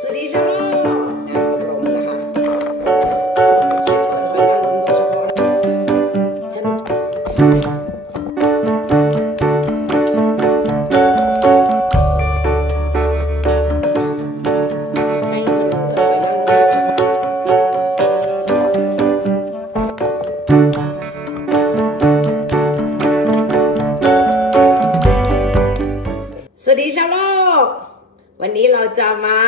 สวัสดีชาวโลกนางรมนะคะใช้เปิดหอยนางรมโดยเฉพาะท่านให้มันหอยนางรมโดยเฉพาะสวัสดีชาวโลกวันนี้เราจะมา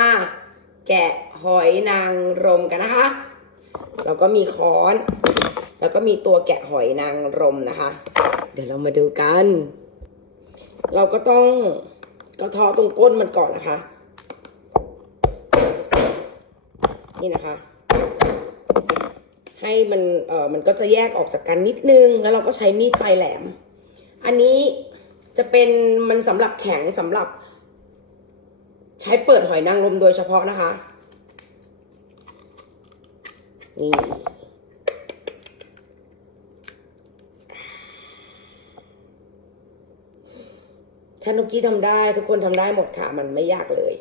แกะหอยนางรมกันนะคะเราก็มีค้อนแล้วก็มีตัวแกะหอยนางรมนะคะเดี๋ยวเรามาดูกันเราก็ต้องกระเทาะตรงก้นมันก่อนนะคะนี่นะคะให้มันก็จะแยกออกจากกันนิดนึงแล้วเราก็ใช้มีดปลายแหลมอันนี้จะเป็นมันสำหรับแข็งสำหรับใช้เปิดหอยนางรมโดยเฉพาะนะคะนี่ถ้านุกกี้ทำได้ทุกคนทำได้หมดค่ะมันไม่ยากเลย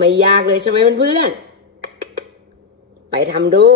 ไม่ยากเลยใช่ไหมเพื่อนๆไปทำดู